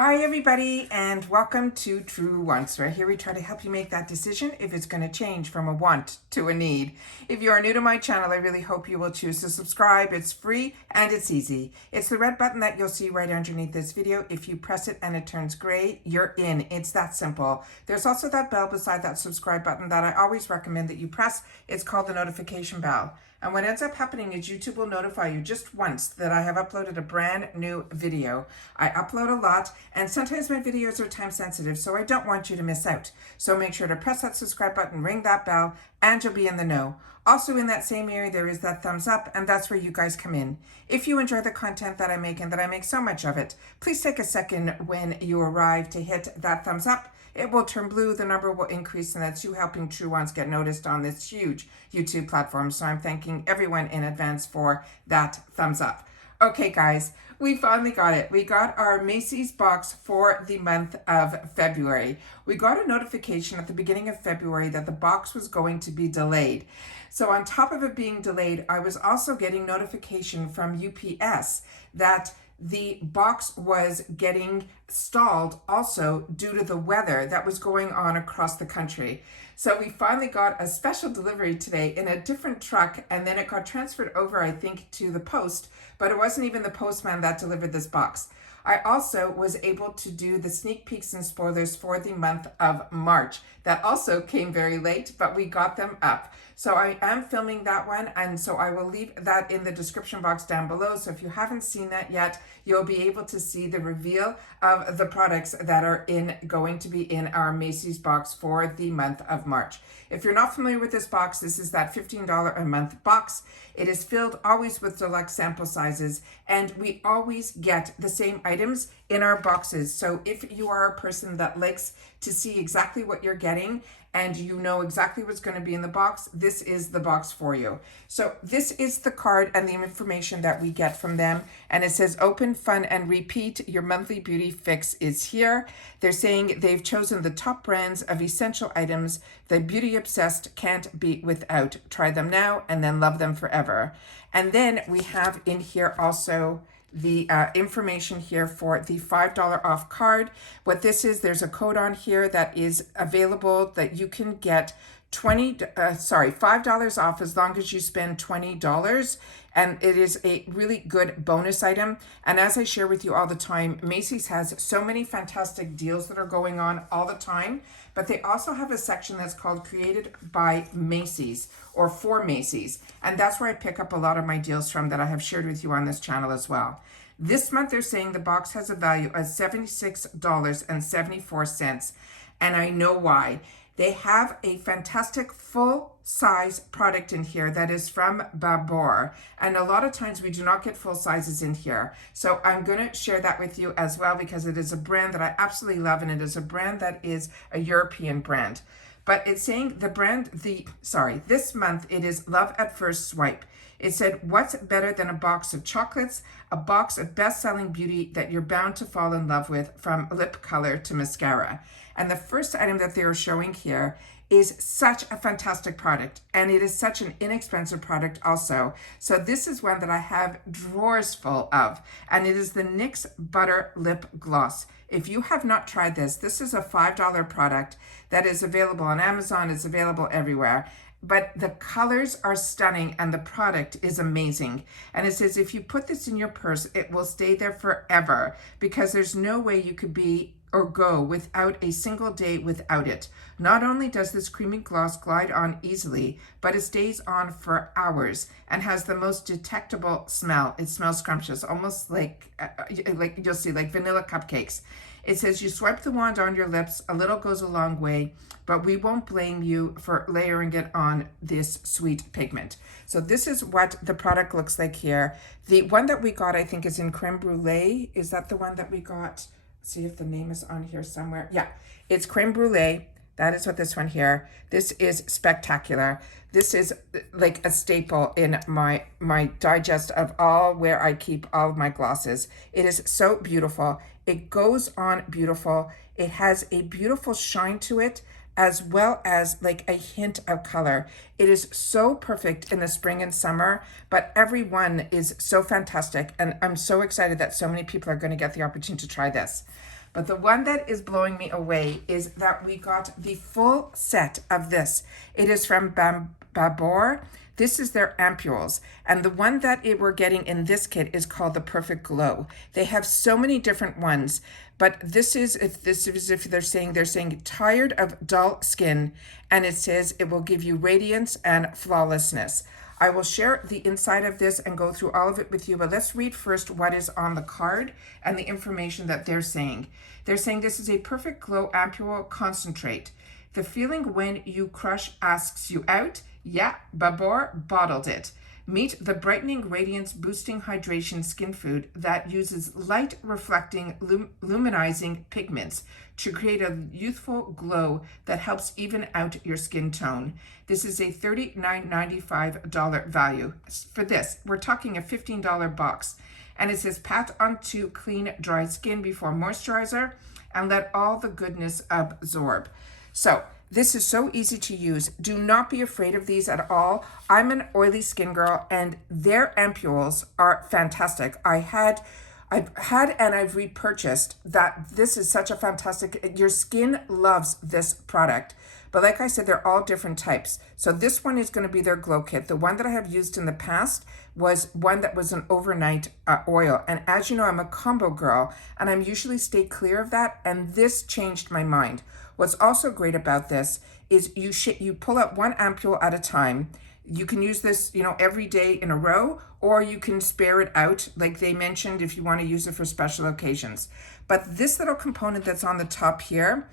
Hi everybody and welcome to Truewants, where here we try to help you make that decision if it's going to change from a want to a need. If you are new to my channel, I really hope you will choose to subscribe. It's free and it's easy. It's the red button that you'll see right underneath this video. If you press it and it turns gray, you're in. It's that simple. There's also that bell beside that subscribe button that I always recommend that you press. It's called the notification bell. And what ends up happening is YouTube will notify you just once that I have uploaded a brand new video. I upload a lot, and sometimes my videos are time sensitive, so I don't want you to miss out. So make sure to press that subscribe button, ring that bell, and you'll be in the know. Also in that same area, there is that thumbs up, and that's where you guys come in. If you enjoy the content that I make and that I make so much of it, please take a second when you arrive to hit that thumbs up. It will turn blue, the number will increase, and that's you helping Truewants get noticed on this huge YouTube platform. So I'm thanking everyone in advance for that thumbs up. Okay, guys, we finally got it. We got our Macy's box for the month of February. We got a notification at the beginning of February that the box was going to be delayed. So on top of it being delayed, I was also getting notification from UPS that the box was getting stalled also due to the weather that was going on across the country. So we finally got a special delivery today in a different truck, and then it got transferred over, I think, to the post, but it wasn't even the postman that delivered this box. I also was able to do the sneak peeks and spoilers for the month of March. That also came very late, but we got them up. So I am filming that one, and so I will leave that in the description box down below. So if you haven't seen that yet, you'll be able to see the reveal of the products that are going to be in our Macy's box for the month of March. If you're not familiar with this box, this is that $15 a month box. It is filled always with deluxe sample sizes, and we always get the same items in our boxes. So if you are a person that likes to see exactly what you're getting and you know exactly what's going to be in the box, this is the box for you. So this is the card and the information that we get from them. And it says, open, fun, and repeat. Your monthly beauty fix is here. They're saying they've chosen the top brands of essential items the beauty obsessed can't be without. Try them now and then love them forever. And then we have in here also the information here for the $5 off card. What this is, there's a code on here that is available that you can get $5 off as long as you spend $20. And it is a really good bonus item. And as I share with you all the time, Macy's has so many fantastic deals that are going on all the time, but they also have a section that's called Created by Macy's or for Macy's. And that's where I pick up a lot of my deals from that I have shared with you on this channel as well. This month, they're saying the box has a value of $76.74. And I know why. They have a fantastic full-size product in here that is from Babor. And a lot of times we do not get full sizes in here. So I'm going to share that with you as well because it is a brand that I absolutely love, and it is a brand that is a European brand. But it's saying this month it is Love at First Swipe. It said, what's better than a box of chocolates, a box of best-selling beauty that you're bound to fall in love with, from lip color to mascara. And the first item that they are showing here is such a fantastic product, and it is such an inexpensive product also. So this is one that I have drawers full of, and it is the NYX Butter Lip Gloss. If you have not tried this, this is a $5 product that is available on Amazon. It's available everywhere. But the colors are stunning and the product is amazing. And it says if you put this in your purse, it will stay there forever because there's no way you could be or go without a single day without it. Not only does this creamy gloss glide on easily, but it stays on for hours and has the most detectable smell. It smells scrumptious, almost like you'll see, like vanilla cupcakes. It says you swipe the wand on your lips, a little goes a long way, but we won't blame you for layering it on this sweet pigment. So this is what the product looks like here. The one that we got, I think, is in Creme Brulee. Is that the one that we got? See if the name is on here somewhere. Yeah, it's Creme Brulee. That is what this one here. This is spectacular. This is like a staple in my digest of where I keep all of my glosses. It is so beautiful. It goes on beautiful. It has a beautiful shine to it, as well as like a hint of color. It is so perfect in the spring and summer, but every one is so fantastic. And I'm so excited that so many people are going to get the opportunity to try this. But the one that is blowing me away is that we got the full set of this. It is from Babor. This is their ampules. And the one that we're getting in this kit is called the Perfect Glow. They have so many different ones, but this is if they're saying tired of dull skin, and it says it will give you radiance and flawlessness. I will share the inside of this and go through all of it with you, but let's read first what is on the card and the information that they're saying. They're saying this is a Perfect Glow Ampule Concentrate. The feeling when you crush asks you out. Yeah, Babor bottled it. Meet the brightening, radiance boosting hydration skin food that uses light reflecting luminizing pigments to create a youthful glow that helps even out your skin tone. This is a $39.95 value. For this, we're talking a $15 box. And it says pat onto clean, dry skin before moisturizer and let all the goodness absorb. So this is so easy to use. Do not be afraid of these at all. I'm an oily skin girl and their ampules are fantastic. I've had and I've repurchased that. This is such a fantastic, your skin loves this product. But like I said, they're all different types. So this one is going to be their glow kit. The one that I have used in the past was one that was an overnight oil. And as you know, I'm a combo girl and I'm usually stay clear of that. And this changed my mind. What's also great about this is you pull out one ampule at a time. You can use this, every day in a row, or you can spare it out, like they mentioned, if you want to use it for special occasions. But this little component that's on the top here,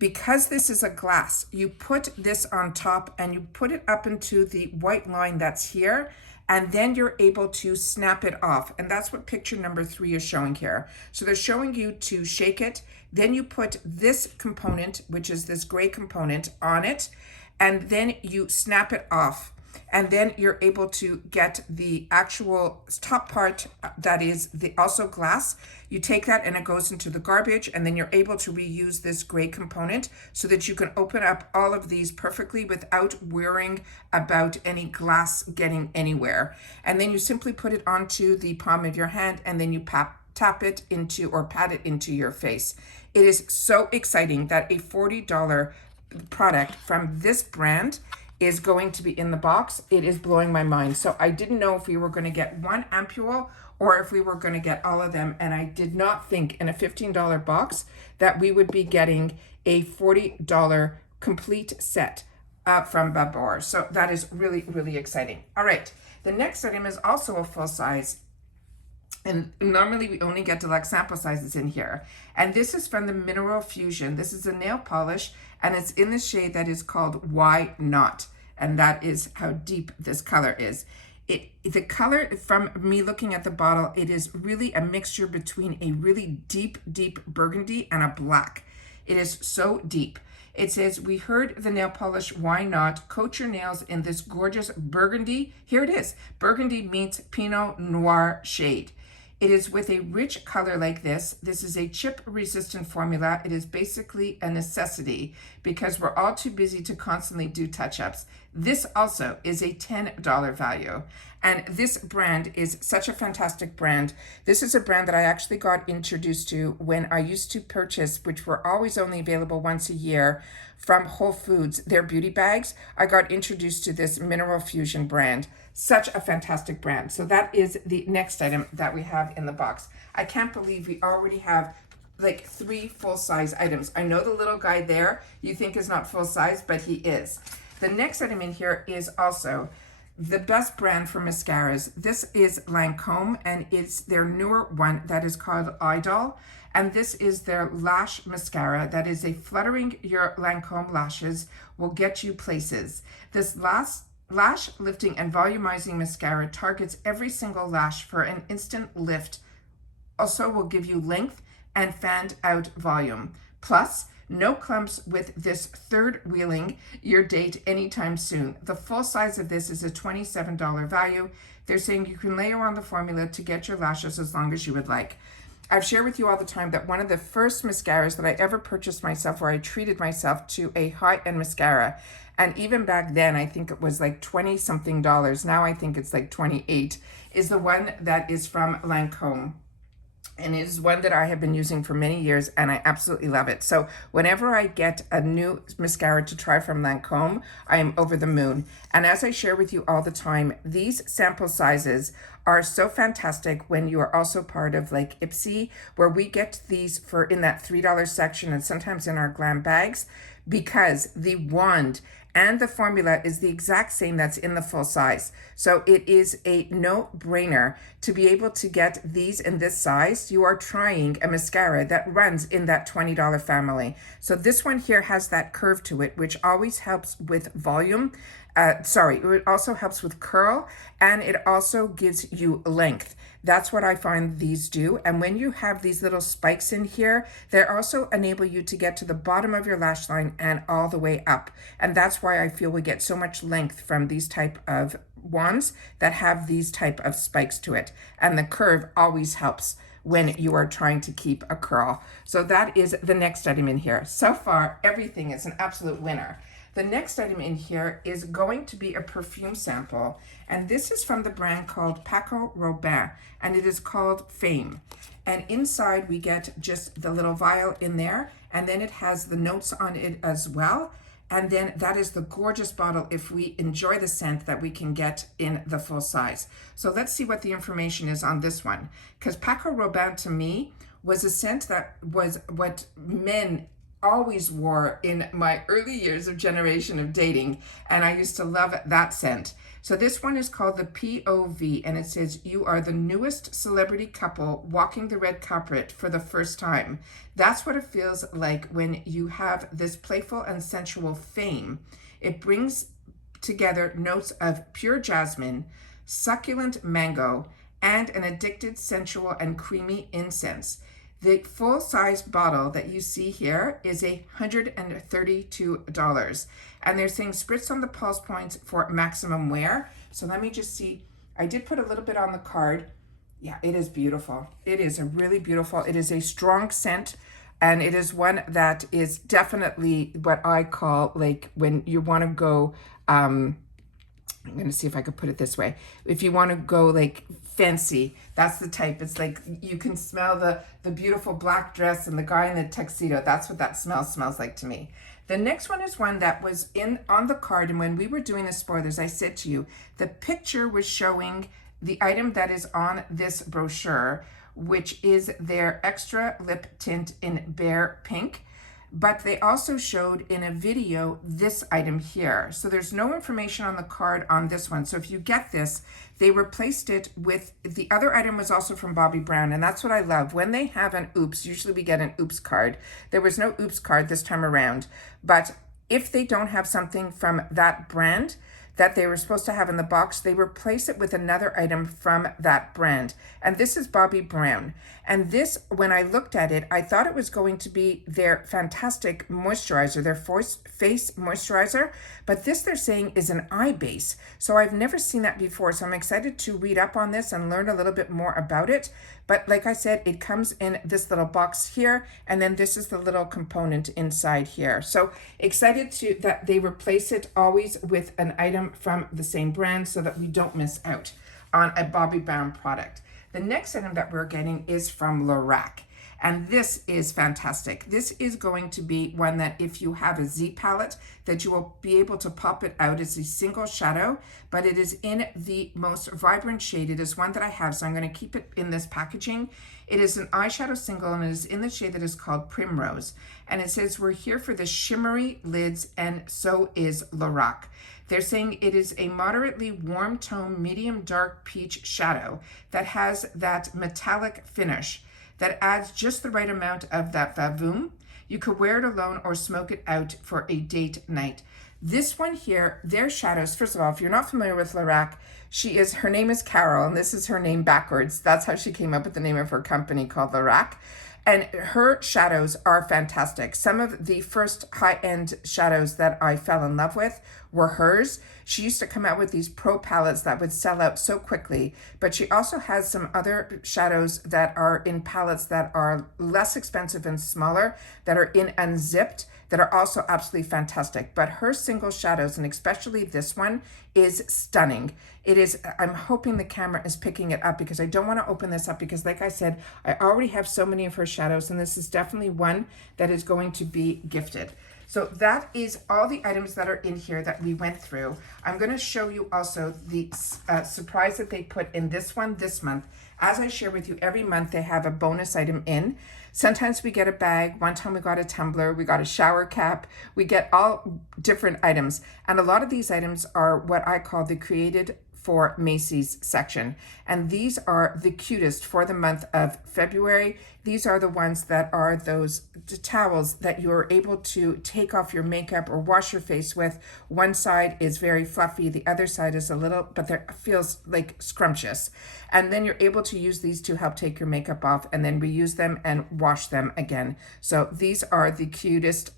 because this is a glass, you put this on top and you put it up into the white line that's here, and then you're able to snap it off. And that's what picture number 3 is showing here. So they're showing you to shake it, then you put this component, which is this gray component, on it, and then you snap it off. And then you're able to get the actual top part that is also glass. You take that and it goes into the garbage, and then you're able to reuse this gray component so that you can open up all of these perfectly without worrying about any glass getting anywhere. And then you simply put it onto the palm of your hand, and then you tap it into or pat it into your face. It is so exciting that a $40 product from this brand is going to be in the box. It is blowing my mind. So I didn't know if we were going to get one ampule or if we were going to get all of them. And I did not think in a $15 box that we would be getting a $40 complete set from Babor. So that is really, really exciting. All right. The next item is also a full size. And normally we only get deluxe sample sizes in here. And this is from the Mineral Fusion. This is a nail polish, and it's in the shade that is called Why Not? And that is how deep this color is. The color, from me looking at the bottle, it is really a mixture between a really deep, deep burgundy and a black. It is so deep. It says, we heard the nail polish, why not? Coat your nails in this gorgeous burgundy. Here it is. Burgundy meets Pinot Noir shade. It is with a rich color like this. This is a chip-resistant formula. It is basically a necessity because we're all too busy to constantly do touch-ups. This also is a $10 value. And this brand is such a fantastic brand. This is a brand that I actually got introduced to when I used to purchase, which were always only available once a year, from Whole Foods, their beauty bags. I got introduced to this Mineral Fusion brand. Such a fantastic brand. So that is the next item that we have in the box. I can't believe we already have like 3 full-size items. I know the little guy there you think is not full size, but he is. The next item in here is also the best brand for mascaras. This is Lancome, and it's their newer one that is called Idol. And this is their lash mascara that is a fluttering your Lancome lashes will get you places. This lash lifting and volumizing mascara targets every single lash for an instant lift. Also will give you length and fanned out volume. Plus, no clumps with this third wheeling your date anytime soon. The full size of this is a $27 value. They're saying you can layer on the formula to get your lashes as long as you would like. I've shared with you all the time that one of the first mascaras that I ever purchased myself, where I treated myself to a high-end mascara, and even back then I think it was like 20 something dollars, now I think it's like 28, is the one that is from Lancome. and it is one that I have been using for many years, and I absolutely love it. So whenever I get a new mascara to try from Lancome, I am over the moon. And as I share with you all the time, these sample sizes are so fantastic when you are also part of like Ipsy, where we get these for in that $3 section and sometimes in our glam bags, because the wand and the formula is the exact same that's in the full size. So it is a no-brainer to be able to get these in this size. You are trying a mascara that runs in that $20 family. So this one here has that curve to it, which always helps with volume. It also helps with curl, and it also gives you length. That's what I find these do. And when you have these little spikes in here, they also enable you to get to the bottom of your lash line and all the way up. And that's why I feel we get so much length from these type of wands that have these type of spikes to it. And the curve always helps when you are trying to keep a curl. So that is the next item in here. So far, everything is an absolute winner. The next item in here is going to be a perfume sample, and this is from the brand called Paco Rabanne, and it is called Fame. And inside we get just the little vial in there, and then it has the notes on it as well. And then that is the gorgeous bottle if we enjoy the scent that we can get in the full size. So let's see what the information is on this one, because Paco Rabanne to me was a scent that was what men always wore in my early years of generation of dating, and I used to love that scent. So this one is called the POV, and it says, "You are the newest celebrity couple walking the red carpet for the first time." That's what it feels like when you have this playful and sensual fame. It brings together notes of pure jasmine, succulent mango, and an addicted, sensual, and creamy incense. The full-size bottle that you see here is $132. And they're saying spritz on the pulse points for maximum wear. So let me just see. I did put a little bit on the card. Yeah, it is beautiful. It is a really beautiful, it is a strong scent. And it is one that is definitely what I call like when you want to go, I'm going to see if I could put it this way. If you want to go like fancy, that's the type. It's like you can smell the beautiful black dress and the guy in the tuxedo. That's what that smells like to me. The next one is one that was on the card, and when we were doing the spoilers, I said to you, the picture was showing the item that is on this brochure, which is their extra lip tint in Bear Pink. But they also showed in a video this item here. So there's no information on the card on this one. So if you get this, they replaced it with, the other item was also from Bobbi Brown, and that's what I love. When they have an oops, usually we get an oops card. There was no oops card this time around. But if they don't have something from that brand that they were supposed to have in the box, they replace it with another item from that brand. And this is Bobbi Brown. And this, when I looked at it, I thought it was going to be their fantastic moisturizer, their face moisturizer. But this they're saying is an eye base. So I've never seen that before. So I'm excited to read up on this and learn a little bit more about it. But like I said, it comes in this little box here, and then this is the little component inside here. So excited that they replace it always with an item from the same brand so that we don't miss out on a Bobbi Brown product. The next item that we're getting is from Lorac. And this is fantastic. This is going to be one that if you have a Z palette, that you will be able to pop it out as a single shadow, but it is in the most vibrant shade. It is one that I have, so I'm going to keep it in this packaging. It is an eyeshadow single, and it is in the shade that is called Primrose. And it says, "We're here for the shimmery lids, and so is Lorac." They're saying it is a moderately warm tone, medium dark peach shadow that has that metallic finish that adds just the right amount of that vavoom. You could wear it alone or smoke it out for a date night. This one here, their shadows, first of all, if you're not familiar with Lorac, her name is Carol, and this is her name backwards. That's how she came up with the name of her company called Lorac. And her shadows are fantastic. Some of the first high-end shadows that I fell in love with were hers. She used to come out with these pro palettes that would sell out so quickly, but she also has some other shadows that are in palettes that are less expensive and smaller, that are in unzipped, that are also absolutely fantastic. But her single shadows, and especially this one, is stunning. It is, I'm hoping the camera is picking it up because I don't want to open this up because, like I said, I already have so many of her shadows, and this is definitely one that is going to be gifted. So that is all the items that are in here that we went through. I'm going to show you also the surprise that they put in this one this month. As I share with you, every month they have a bonus item in. Sometimes we get a bag. One time we got a tumbler, we got a shower cap, we get all different items. And a lot of these items are what I call the created for Macy's section. And these are the cutest for the month of February. These are the ones that are those towels that you're able to take off your makeup or wash your face with. One side is very fluffy, the other side is a little, but it feels like scrumptious. And then you're able to use these to help take your makeup off and then reuse them and wash them again. So these are the cutest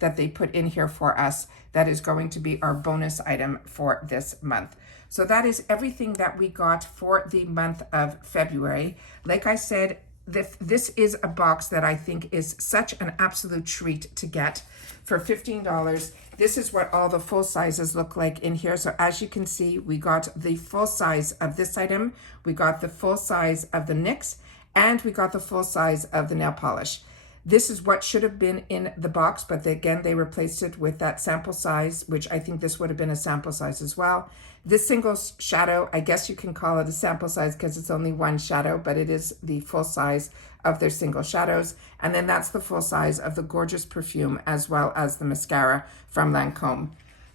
that they put in here for us. That is going to be our bonus item for this month. So that is everything that we got for the month of February. Like I said, this is a box that I think is such an absolute treat to get for $15. This is what all the full sizes look like in here. So as you can see, we got the full size of this item, we got the full size of the NYX, and we got the full size of the nail polish. This is what should have been in the box, but again, they replaced it with that sample size, which I think this would have been a sample size as well. This single shadow, I guess you can call it a sample size because it's only one shadow, but it is the full size of their single shadows. And then that's the full size of the gorgeous perfume as well as the mascara from Lancome.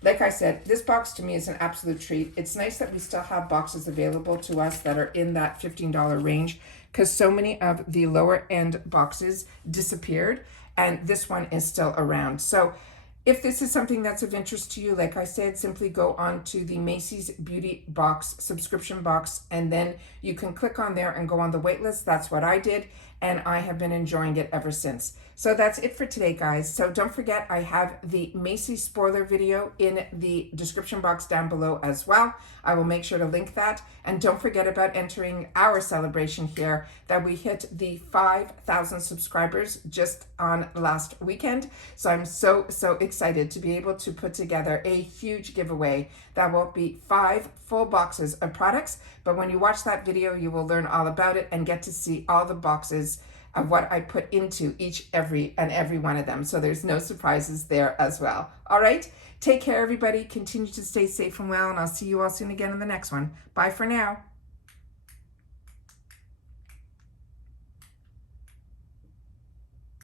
Like I said, this box to me is an absolute treat. It's nice that we still have boxes available to us that are in that $15 range because so many of the lower end boxes disappeared and this one is still around. So if this is something that's of interest to you, like I said, simply go on to the Macy's Beauty Box subscription box, and then you can click on there and go on the wait list. That's what I did, and I have been enjoying it ever since. So that's it for today, guys. So don't forget, I have the Macy's spoiler video in the description box down below as well. I will make sure to link that. And don't forget about entering our celebration here that we hit the 5,000 subscribers just on last weekend. So I'm so excited to be able to put together a huge giveaway that will be 5 full boxes of products. But when you watch that video, you will learn all about it and get to see all the boxes of what I put into every one of them. So there's no surprises there as well. All right, take care, everybody. Continue to stay safe and well, and I'll see you all soon again in the next one. Bye for now.